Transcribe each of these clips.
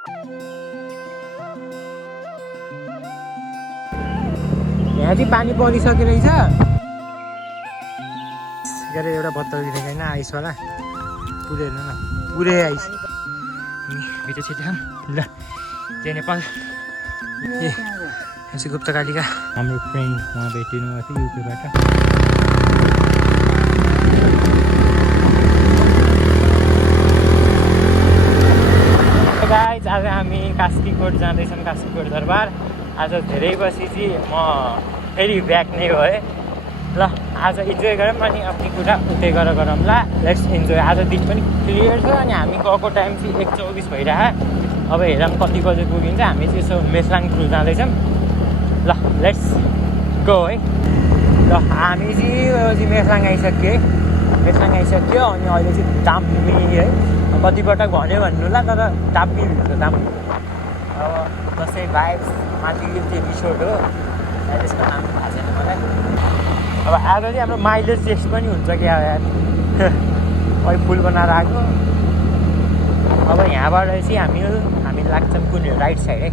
यहाँ चाहिँ पानी परिसकेको रहेछ गरे एउटा बोतल दिएको होइन आइसवाला पुरै हेर्नु न पुरै आइस अनि भित्र छिटो ल त्यही नेपाल यसो गुप्तकालिका हाम्रो फ्रेन्ड उहाँ भेटिनु भएको थियो युकेबाट गाइज आज हामी कास्कीकोट जाँदैछौँ कास्कीकोट दरबार आज धेरै पछि चाहिँ म फेरि ब्याक नै भएँ ल आज इन्जोय गरौँ अनि आफ्नो कुरा उतै गरेर गरौँला लेट्स इन्जोय आज दिन पनि क्लियर छ अनि हामी गएको टाइम चाहिँ 1:24 भइरहेको अब हेरौँ कति बजे पुगिन्छ हामी चाहिँ यसो मेसलाङ थ्रु जाँदैछौँ ल लेट्स गो है ल हामी चाहिँ मेसलाङ आइसक्यो आइसक्यो अनि अहिले चाहिँ दाम्मी है कतिपटक भन्यो भन्नु ल तर दाम्मी हुन्छ दाम्मी अब दसैँ भाइब्स माथि त्यो रिसोर्ट हो त्यसको नाम थाहा छैन मलाई अब आज चाहिँ हाम्रो माइलेज टेस्ट पनि हुन्छ क्या यार अहिले फुल बनाएर आएको अब यहाँबाट चाहिँ हामी लाग्छौँ कुन राइट साइड है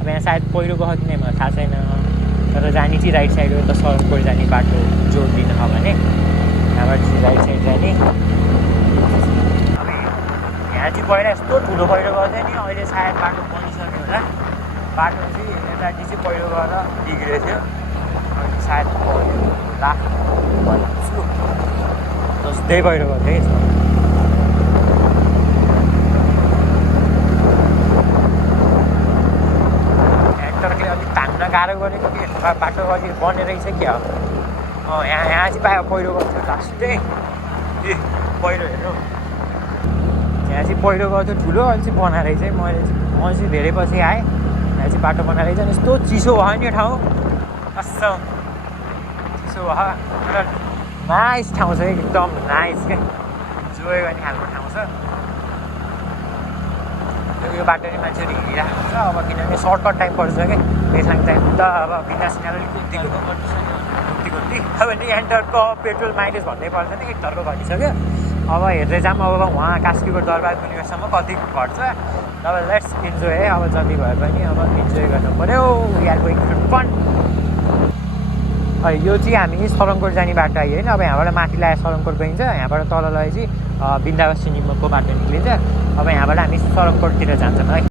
अब यहाँ सायद पहिरो गएको कि नै मलाई थाहा छैन तर जाने चाहिँ राइट साइड हो त सरकोट जाने बाटो जोडिदिनु हो भने यहाँबाट चाहिँ राइट साइड जाने अब यहाँ चाहिँ पहिला यस्तो ठुलो पहिरो गर्थ्यो नि अहिले सायद बाटो बनिसक्यो होला बाटो चाहिँ यतापट्टि चाहिँ पहिरो गएर बिग्रेको थियो अनि सायद ला भन्छु जस्तै पहिरो गर्थ्यो यसमा ट्र्याक्टरले अलिक तान्न गाह्रो गरेको के बाटो अलिक बनेर रहेछ क्या यहाँ चाहिँ पायो पहिरो गर्थ्यो लास्टै ए पहिरो हेर्नु यहाँ चाहिँ पहिरो गर्थ्यो ठुलो अहिले चाहिँ बनाएर चाहिँ म चाहिँ धेरै पछि आएँ यहाँ चाहिँ बाटो बनाएर चाहिँ यस्तो चिसो भयो नि ठाउँ कसम चिसो भयो तर नाइस ठाउँ छ एकदम नाइस क्या इन्जोय गर्ने खालको ठाउँ छ यो बाटो नि मान्छेहरू हिँडिरहेको हुन्छ अब किनभने सर्टकट टाइम पर्छ क्या मेसलाङ टाइम त अब बिन्दासिना अलिक कुद्दी अब नि एन्टरको पेट्रोल माइलेज भन्दै पर्छ नि एक तर्को घटिसक्यो अब हेर्दै जाऊँ अब उहाँ कास्कीकोट दरबार पुगेसम्म कति घट्छ अब लेट्स इन्जोय है अब जति भए पनि अब इन्जोय गर्नु पऱ्यो यार गोइङ टु फन यो चाहिँ हामी सरङकोट जाने बाटो आयो होइन अब यहाँबाट माथि लगाएर सरङकोट गइन्छ यहाँबाट तल लगे चाहिँ बिन्दावासिनीको बाटो निक्लिन्छ अब यहाँबाट हामी सरङकोटतिर जान्छौँ है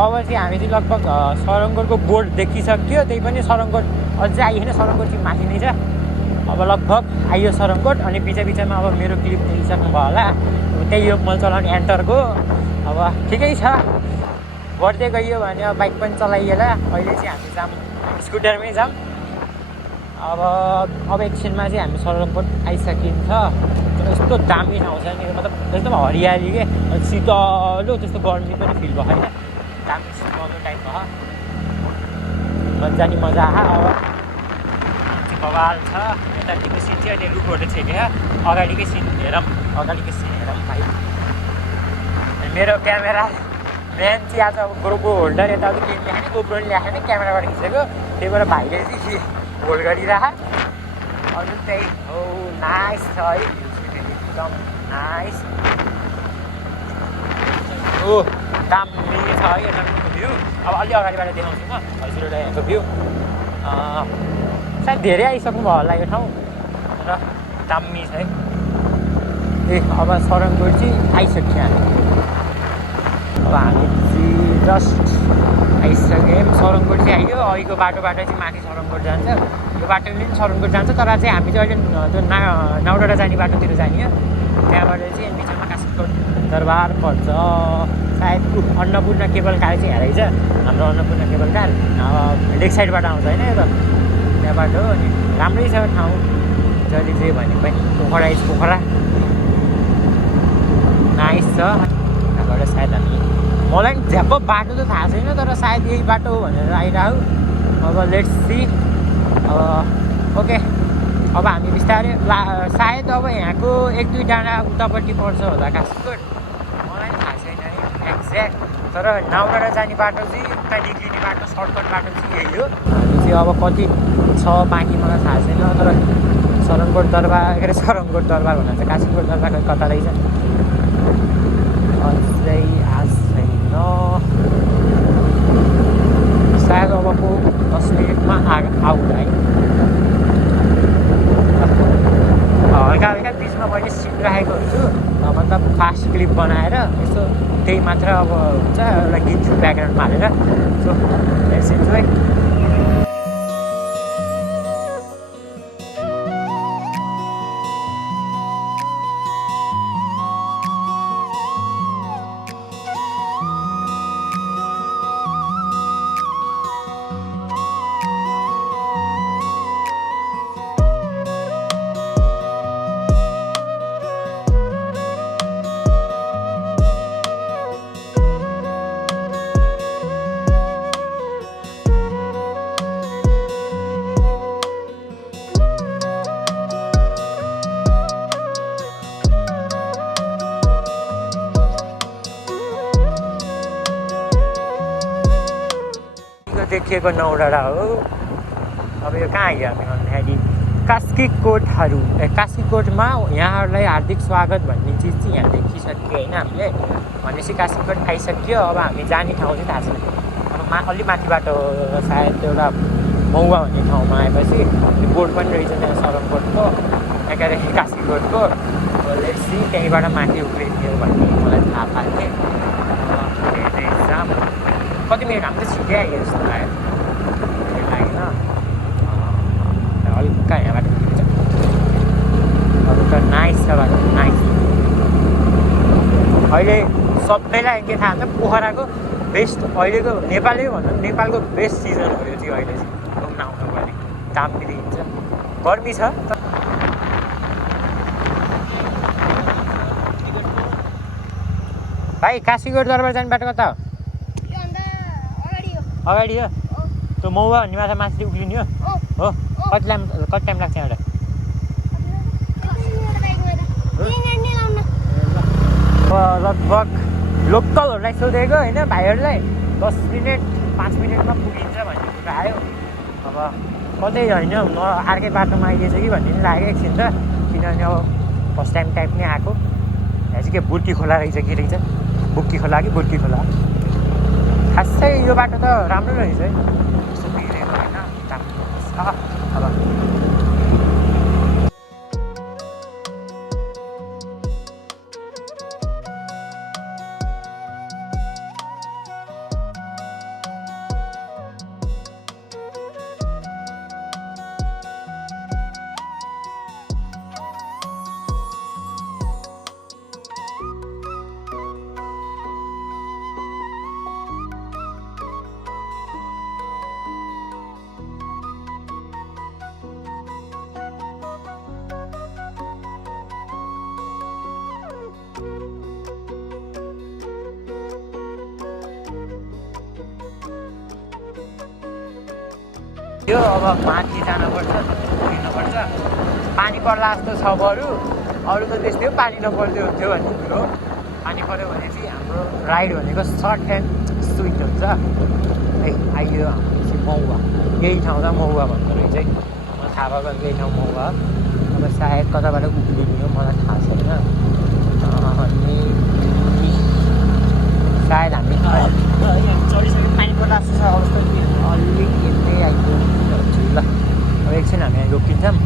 अब चाहिँ हामी चाहिँ लगभग सरङकोटको बोर्ड देखिसक्यो त्यही पनि सरङकोट अझै आइएन सरङकोट चाहिँ माथि नै छ अब लगभग आइयो सरङकोट अनि बिचमा अब मेरो क्लिप देखिसक्नु भयो होला त्यही हो मैले चलाउने एन्टरको अब ठिकै छ बढ्दै गइयो भने अब बाइक पनि चलाइएला अहिले चाहिँ हामी जाऊँ स्कुटरमै जाऊँ अब एकछिनमा चाहिँ हामी सरङकोट आइसकिन्छ यस्तो दामी ठाउँ छ नि मतलब एकदम हरियाली के शीतलो त्यस्तो गर्मी पनि फिल भयो होइन दामी मजा टाइप भयो मजा नि मजा आयो अब बवाल छ यतापट्टिको सिन चाहिँ अहिले रुखहरू छेकेर अगाडिकै सिन हेरौँ अगाडिको सिन हेरौँ भाइ मेरो क्यामेरा म्यान चाहिँ आज अब गोप्रो होल्डर यताउति केही ल्याएन गोप्रो नि ल्याएन क्यामेराबाट खिचेको त्यही भएर भाइले चाहिँ होल्ड गरिरह अरू त्यही हो नाइस छ है एकदम नाइस हो दामी छ है यताको भ्यू अब अलि अगाडिबाट देखाउँछु म हजुरहरूलाई यहाँको भ्यू सायद धेरै आइसक्नु भयो होला यो ठाउँ र दामी छ है ए अब सरङकोट चाहिँ आइसक्यो हामी अब हामी चाहिँ जस्ट आइसक्यौँ सरङकोट चाहिँ आइयो अहिलेको बाटोबाट चाहिँ माथि सरङकोट जान्छ यो बाटोले पनि सरङकोट जान्छ तर चाहिँ हामी चाहिँ अहिले त्यो नाउडाँडा जाने बाटोतिर जाने त्यहाँबाट चाहिँ बिचमा कास्कीकोट दरबार पर्छ सायद अन्नपूर्ण केबल कार चाहिँ हेरेको छ हाम्रो अन्नपूर्ण केबल कार लेक साइडबाट आउँछ होइन यो त त्यहाँबाट हो अनि राम्रै छ ठाउँ जहिले जे भने पनि पोखरा इज पोखरा नाइस छ त्यहाँबाट सायद हामी मलाई पनि झ्याप्प बाटो त थाहा छैन तर सायद यही बाटो हो भनेर आइरहेको अब लेट्स सी अब ओके अब हामी बिस्तारै सायद अब यहाँको 1-2 डाँडा उतापट्टि पर्छ होला काशीकोट, मलाई थाहा छैन एक्ज्याक्ट। तर नाउडाँडा जाने बाटो चाहिँ उता निक्लिने बाटो सर्टकट बाटो चाहिँ यही हो। हामी चाहिँ अब कति छ बाँकी मलाई थाहा छैन। तर सरनकोट दरबार के अरे सरनकोट दरबार भन्दा चाहिँ काशीकोट दरबार कता रहेछ अझै आज छैन। सायद अबको 10 मिनटमा आउँला है। हल्का हल्का बिचमा मैले सिट राखेको हुन्छु, मतलब फास्ट क्लिप बनाएर यसो त्यही मात्र अब हुन्छ एउटा गीत ब्याकग्राउन्डमा हालेर। So let's enjoy. देखिएको नौडाँडा हो। अब यो कहाँ आइयो हामी भन्दाखेरि काशीकोटमा यहाँहरूलाई हार्दिक स्वागत भन्ने चिज चाहिँ यहाँ देखिसक्यो होइन हामीले। भनेपछि काशीकोट आइसक्यो। अब हामी जाने ठाउँ चाहिँ थाहा छैन। अब अलि माथिबाट सायद एउटा मौवा भन्ने ठाउँमा आएपछि बोर्ड पनि रहेछ त्यहाँ सरनकोटको के अरे काशीकोटको। लेट्स त्यहीँबाट माथि उक्लिन्थ्यो भन्ने मलाई थाहा पाएको थिएँ। कति मिनट हाम्रो छिटै आइयो जस्तो लाग्यो लागेन। हल्का यहाँबाट अरू त नाइस छ भाइ नाइस। अहिले सबैलाई के थाहा छ पोखराको बेस्ट अहिलेको नेपालै भन्दा नेपालको बेस्ट सिजन हो यो चाहिँ अहिले चाहिँ घुम्न आउनुको लागि दाम पनि दिन्छ। गर्मी छ भाइ। काशीकोट दरबार जाने बाटो कता हो? अगाडि हो त्यो मौवा भन्ने माछा माथि उक्लिने हो। कति टाइम लाग्छ यहाँबाट? लगभग लोकलहरूलाई सोधेको होइन भाइहरूलाई 10 मिनट 5 मिनटमा पुगिन्छ भन्ने कुरा आयो। अब कतै होइन अर्कै बाटोमा आइदिएछ कि भन्ने पनि लाग्यो एकछिन त। किनभने अब फर्स्ट टाइम नै आएको। यहाँ चाहिँ के बुर्की खोला रहेछ कि रहेछ बुक्की खोला कि बुर्की खोला। खासै यो बाटो त राम्रो रहेछ है। यस्तो बिग्रेको होइन राम्रो छ। अब यो अब माथि जानुपर्छ हिँड्नुपर्छ। पानी पर्ला जस्तो छ बरु अरू त त्यस्तै हो पानी नपर्दै हुन्थ्यो भन्ने कुरो। पानी पऱ्यो भने चाहिँ हाम्रो राइड भनेको सर्ट एन्ड स्विट हुन्छ। है आइयो हाम्रो चाहिँ मौवा। यही ठाउँ त मौवा भन्दो रहेछ है। मलाई थाहा भएको यही ठाउँ मौवा। अब सायद कताबाट उक्लिने हो मलाई थाहा छैन। अनि सायद हामी चढिसक्यो। पानी पर्ला जस्तो छ अवस्था अलिक हेर्दै आइपुग्यो ल। अब एकछिन हामी यहाँ रोकिन्छौँ।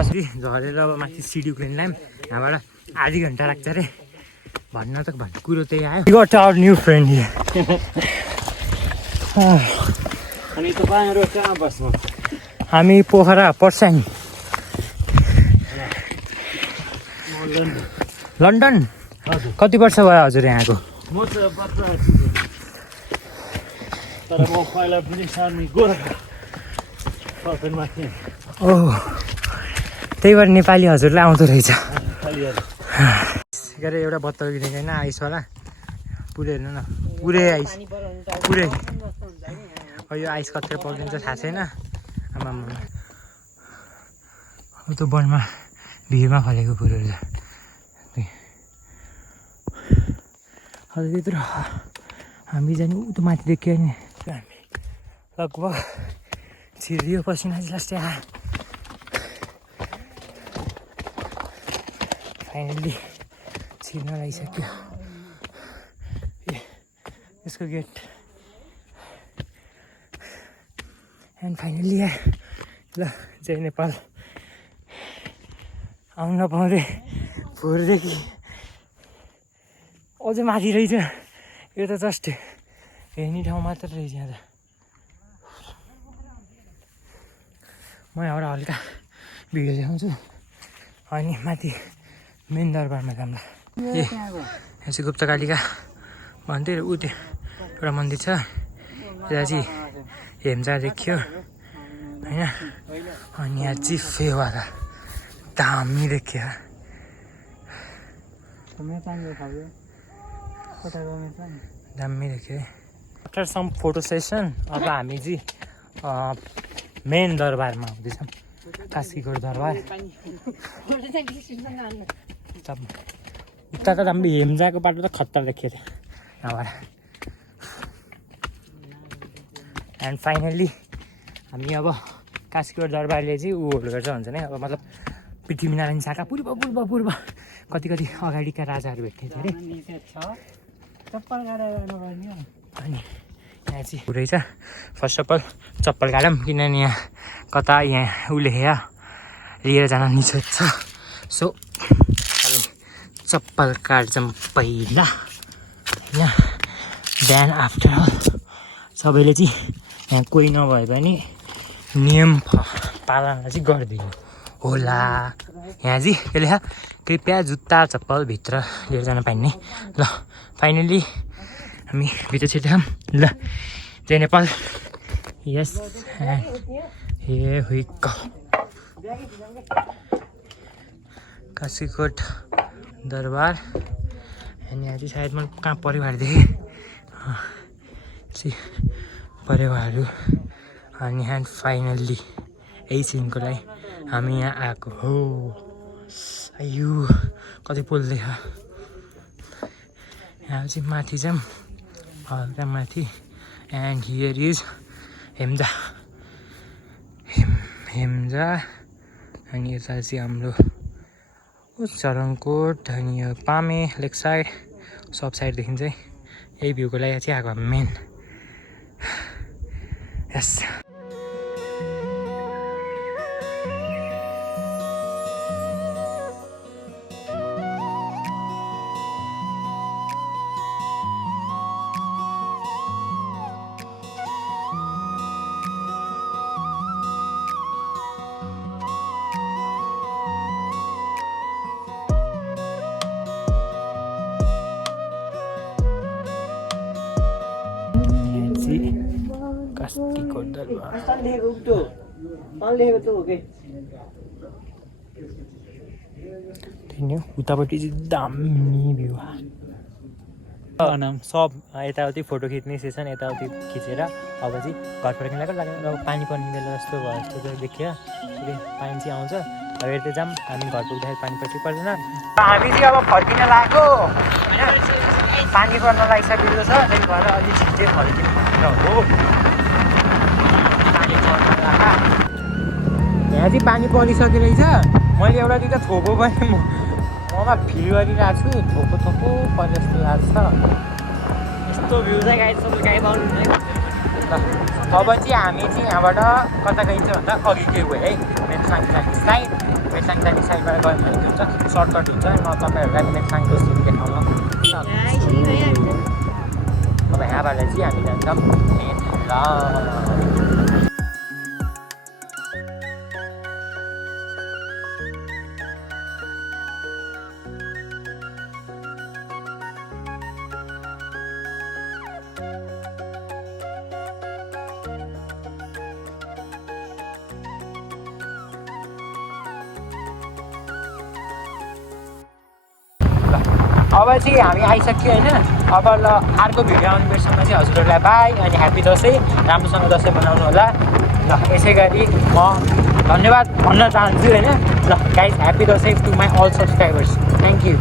अस्ति झरेर अब माथि सिडी उक्लिँदा पनि यहाँबाट आधी घन्टा लाग्छ अरे भन्ने कुरो त्यही आयो। We got our new friend here. अनि तपाईँहरू कहाँ बस्नु? हामी पोखरा पर्सानी। लन्डन? कति वर्ष भयो हजुर यहाँको? म त तर म पहिला पनि सार्ने गोर्खा फर्कनमा थिएँ। ओह त्यही भएर नेपाली हजुरलाई आउँदो रहेछ। के अरे एउटा बत्तल किनेको होइन आइसवाला। पुरै हेर्नु न पुरै आइस पुरै। यो आइस कत्रो पक्रिन्छ थाहा छैन। आमामा त्यो वनमा भिरमा फलेको फुलहरू छ अझ त्यत्रो हामी जाने ऊ त माथि देखियो नि हामी लगभग छिरियो पसिना जस्तै आयो फाइनल्ली छिर्न लागिसक्यो यसको गेट एन्ड फाइनल्ली ल जय नेपाल आउन नपाउँदै भोरदेखि अझै माथि रहेछ यो त जस्ट हेर्ने ठाउँ मात्र रहेछ यहाँ त म एउटा हल्का भिडियो देखाउँछु अनि माथि मेन दरबारमा जाउँला ए यहाँ चाहिँ गुप्तकालिका भन्दै ऊ त्यो एउटा मन्दिर छ यता चाहिँ हेम्चा देखियो होइन अनि यहाँ चाहिँ फेवाला दामी देखियो दामी देखियो आफ्टर सम फोटो सेसन अब हामी चाहिँ मेन दरबारमा आउँदैछौँ काशीकोट दरबार उता त राम्रो हेम्जाको बाटो त खतरा देखियो थियो यहाँबाट एन्ड फाइनल्ली हामी अब काशीकोट दरबारले चाहिँ उहरू गर्छ भन्छ नि अब मतलब पृथ्वीनारायण शाखा पूर्व पूर्व पूर्व कति कति अगाडिका राजाहरू भेट्थे अरे अनि यहाँ चाहिँ रहेछ फर्स्ट अफ अल चप्पल काटौँ किनभने यहाँ कता यहाँ उसले लिएर जान निषेध छ सो हामी चप्पल काट्छौँ पहिला होइन बिहान आफ्टर अल सबैले चाहिँ यहाँ कोही नभए पनि नियम पालना चाहिँ गरिदिनु होला यहाँ चाहिँ के लेखा कृपया जुत्ता चप्पल भित्र लिएर जान पाइने ल फाइनली हामी भित्र छिर्छौँ ल जय नेपाल यस हे हुइक काशीकोट दरबार अनि यहाँ चाहिँ सायद मैले कहाँ परिवार देखेँ परिवारहरू अनि एन्ड फाइनल्ली यही सिनको लागि हामी यहाँ आएको हो आयु कति पुल देखा यहाँ चाहिँ माथि जाऊँ हल्का माथि and here is Hemja Hemja अनि यता चाहिँ हाम्रो चरङकोट अनि यो पामे लेक साइड सब साइडदेखि चाहिँ यही भ्यूको लागि चाहिँ आएको मेन यस काशीकोट दरबार त्यही हो उतापट्टि चाहिँ दामी भ्यू सब यताउति फोटो खिच्ने सेसन यताउति खिचेर अब चाहिँ घर फर्किन लाग्यो पानी पर्ने बेला जस्तो भयो जस्तो देखियो फेरि पानी चाहिँ आउँछ अब हेर्दै जाऊँ हामी घर पुग्दाखेरि पानी पछि पर्दैन हामी चाहिँ अब फर्किन लाग्यो होइन पानी पर्न लागिसकेको छ त्यही भएर अलिक छिट्टै फर्किनु हो यहाँ चाहिँ पानी परिसकेको रहेछ मैले एउटा दुईवटा थोको पनि ममा फिल गरिरहेको छु थोको थोको परे जस्तो लाग्छ यस्तो भ्यू चाहिँ गाई सबै गाई पाउनु अब चाहिँ हामी चाहिँ यहाँबाट कता गइन्छ भन्दा अघि के गयो है मेनसाङ जाने साइड मेनसाङ जाने साइडबाट गयो भने के हुन्छ सर्टकट हुन्छ म तपाईँहरूलाई मेनसाङ बस्ती देखाउन अब यहाँबाट चाहिँ हामी जान्छौँ मेन ल अब चाहिँ हामी आइसक्यो होइन अब ल अर्को भिडियो आउने बेरसम्म चाहिँ हजुरहरूलाई बाई अनि ह्याप्पी दसैँ राम्रोसँग दसैँ मनाउनु होला ल यसै गरी म धन्यवाद भन्न चाहन्छु होइन ल guys happy Dashain to my all subscribers thank you